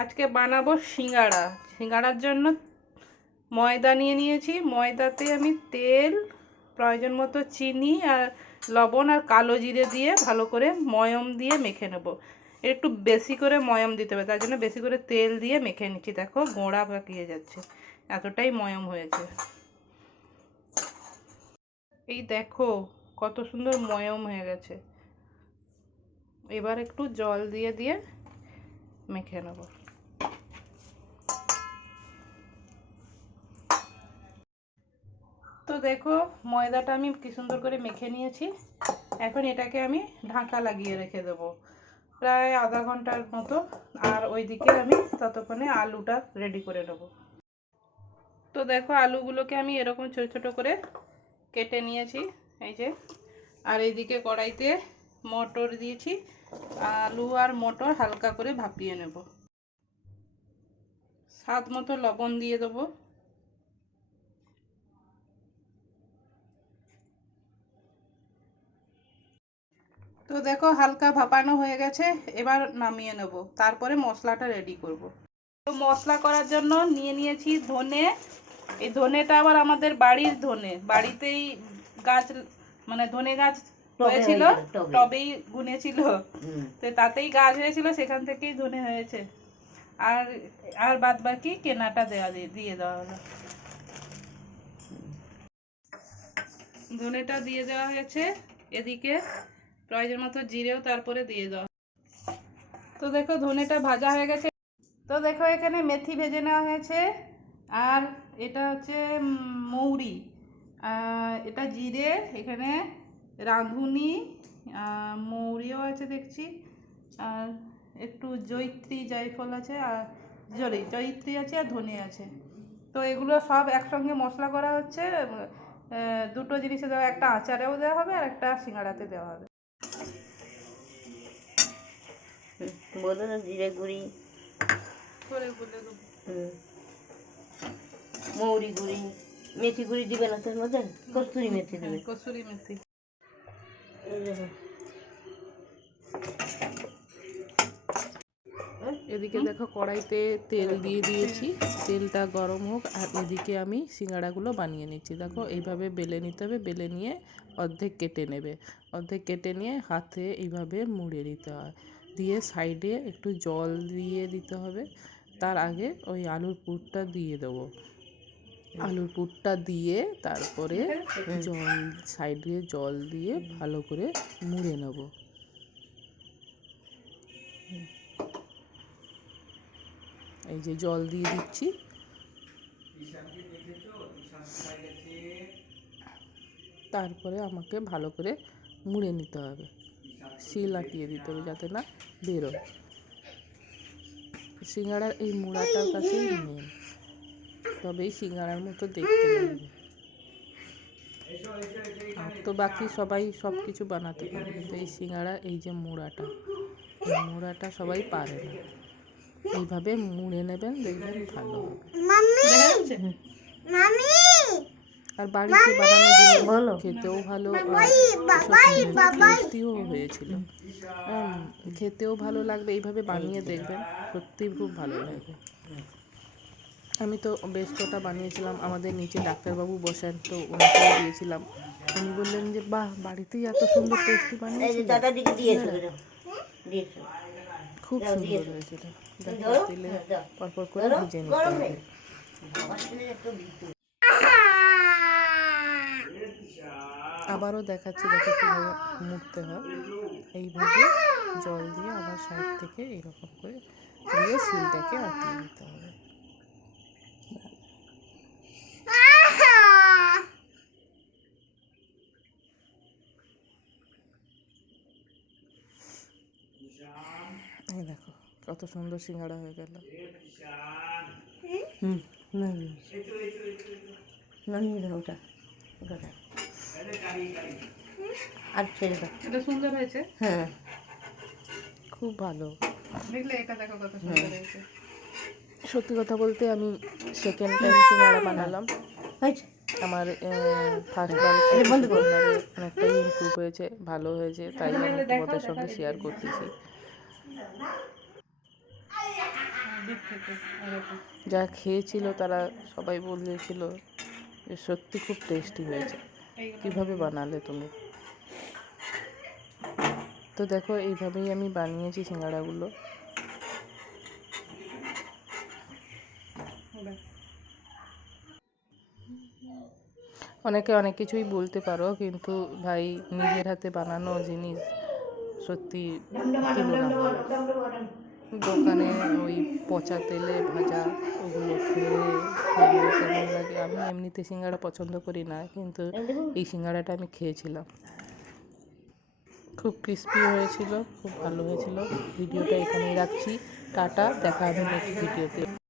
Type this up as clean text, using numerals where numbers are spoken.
আজকে বানাবো সিঙ্গাড়া। সিঙ্গাড়ার জন্য ময়দা নিয়ে নিয়েছি। ময়দাতে আমি তেল, প্রয়োজন মতো চিনি আর লবণ আর কালো জিরে দিয়ে ভালো করে ময়ম দিয়ে মেখে নেব। একটু বেশি করে ময়ম দিতে হবে, তার জন্য বেশি করে তেল দিয়ে মেখে নিচ্ছি। দেখো গোড়া পাকিয়ে যাচ্ছে, এতটাই ময়ম হয়েছে। এই দেখো কত সুন্দর ময়ম হয়ে গেছে। এবার একটু জল দিয়ে দিয়ে মেখে নেব। তো দেখো ময়দাটা আমি কি সুন্দর করে মেখে নিয়েছি। এখন এটাকে আমি ঢাকা লাগিয়ে রেখে দেবো প্রায় আধা ঘন্টার মতো। আর ওইদিকে আমি ততক্ষণে আলুটা রেডি করে নেব। তো দেখো আলুগুলোকে আমি এরকম ছোট ছোট করে কেটে নিয়েছি, এই যে। আর এইদিকে কড়াইতে মটর দিয়েছি। আলু আর মটর হালকা করে ভাপিয়ে নেব। স্বাদ মতো লবণ দিয়ে দেবো। তো দেখো হালকা ভাপানো হয়ে গেছে, এবার নামিয়ে নেব। তারপরে মশলাটা রেডি করব। তো মশলা করার জন্য নিয়ে নিয়েছি ধনে। এই ধনেটা আবার আমাদের বাড়ির ধনে, বাড়িতেই গাছ, মানে ধনে গাছ হয়েছিল, টবেই গুনেছিল, তো তাতেই গাছ হয়েছিল, সেখান থেকেই ধনে হয়েছে। আর আর বাদ বাকি কেনাটা দিয়ে দেওয়া হলো। ধনেটা দিয়ে দেওয়া হয়েছে। এদিকে প্রয়োজন মতো জিরেও তারপরে দিয়ে দেওয়া। তো দেখো ধনেটা ভাজা হয়ে গেছে। তো দেখো এখানে মেথি ভেজে নেওয়া হয়েছে। আর এটা হচ্ছে মৌরি, এটা জিরে, এখানে রাঁধুনি, মৌরিও আছে দেখছি, আর একটু জয়িত্রী জায়ফল আছে, আর জয়িত্রী আছে, আর ধনে আছে। তো এগুলো সব একসঙ্গে মশলা করা হচ্ছে। দুটো জিনিসে দেওয়া, একটা আচারেও দেওয়া হবে আর একটা সিঙ্গাড়াতে দেওয়া হবে। বলো না, জিরে গুঁড়ি করে বলে দেবো। মৌরি গুঁড়ি, মেথি গুঁড়ি দিবে না তোর মধ্যে? কস্তুরি মেথি দেবে। কসুরি মেথি। এদিকে দেখো কড়াইতে তেল দিয়ে দিয়েছি, তেলটা গরম হোক। আর এদিকে আমি সিঙ্গাড়াগুলো বানিয়ে নিচ্ছি। দেখো এইভাবে বেলে নিতে হবে, বেলে নিয়ে অর্ধেক কেটে নেবে, অর্ধেক কেটে নিয়ে হাতে এইভাবে মুড়ে দিতে হয়, দিয়ে সাইডে একটু জল দিয়ে দিতে হবে। তার আগে ওই আলুর পুরটা দিয়ে দেবো। আলুর পুরটা দিয়ে তারপরে জল, সাইডে জল দিয়ে ভালো করে মুড়ে নেব। এই যে জল দিয়ে দিচ্ছি। তারপরে আমাকে ভালো করে মুড়ে নিতে হবে, শিল আটিয়ে দিতে হবে যাতে না বেরোয়। সিঙ্গাড়ার এই মুড়াটার কাছেই মেন, তবেই সিঙ্গাড়ার মতো দেখতে লাগবে। আর তো বাকি সবাই সব কিছু বানাতে পারে, কিন্তু এই সিঙ্গাড়া, এই যে মুড়াটা, এই মুড়াটা সবাই পারে না। এইভাবে মুড়ে নেবেন, দেখবেন ভালো হবে। আর বাড়িতে বানানো খেতেও ভালো, টেস্টিও হয়েছিল। খেতেও ভালো লাগবে, এইভাবে বানিয়ে দেখবেন, সত্যিই খুব ভালো লাগবে। আমি তো বেশ কটা বানিয়েছিলাম, আমাদের নিচে ডাক্তারবাবু বসেন, তো ওনাকেও দিয়েছিলাম। উনি বললেন যে বাহ, বাড়িতেই এত সুন্দর টেস্টি বানিয়েছিল, খুব সুন্দর হয়েছিল। তেলে পরপর করে ভেজে নিতে হবে। আবারও দেখাচ্ছি, দেখো কীভাবে মুড়তে হয়। এইভাবে জল দিয়ে আবার সাইড থেকে এইরকম করে দিয়ে শিলটাকে আটিয়ে দিতে হবে। এই দেখো কত সুন্দর সিঙ্গাড়া হয়ে গেল। নামিয়ে দাও ওটা, আর ছেড়ে দাও। এটা সুন্দর হয়েছে, হ্যাঁ খুব ভালো। দেখলে এটা দেখো কত সুন্দর হয়েছে। সত্যি কথা বলতে আমি সেকেন্ড টাইম সিঙ্গাড়া বানালাম। আমার ফার্স্ট বার অনেকটাই ইমপ্রুভ হয়েছে, ভালো হয়েছে, তাই আমি তোমাদের সঙ্গে শেয়ার করতেছি। দূর থেকে এরকম। যা খেয়েছিল তারা সবাই বলেছিল যে সত্যি খুব টেস্টি হয়েছে, এইগুলো কিভাবে বানালে তুমি? তো দেখো এইভাবেই আমি বানিয়েছি সিঙ্গাড়াগুলো। দেখ। অনেকে অনেক কিছুই বলতে পারো, কিন্তু ভাই নিজের হাতে বানানো জিনিস সত্যি তুলনা হয় না। দোকানে ওই পচা তেলে ভাজা ওগুলো খেলে খেলে কেমন লাগে। আমি এমনিতে সিঙ্গাড়া পছন্দ করি না, কিন্তু এই সিঙ্গাড়াটা আমি খেয়েছিলাম, খুব ক্রিস্পি হয়েছিল, খুব ভালো হয়েছিল। ভিডিওটা এখানেই রাখছি, টাটা, দেখা হবে নেক্সট ভিডিওতে।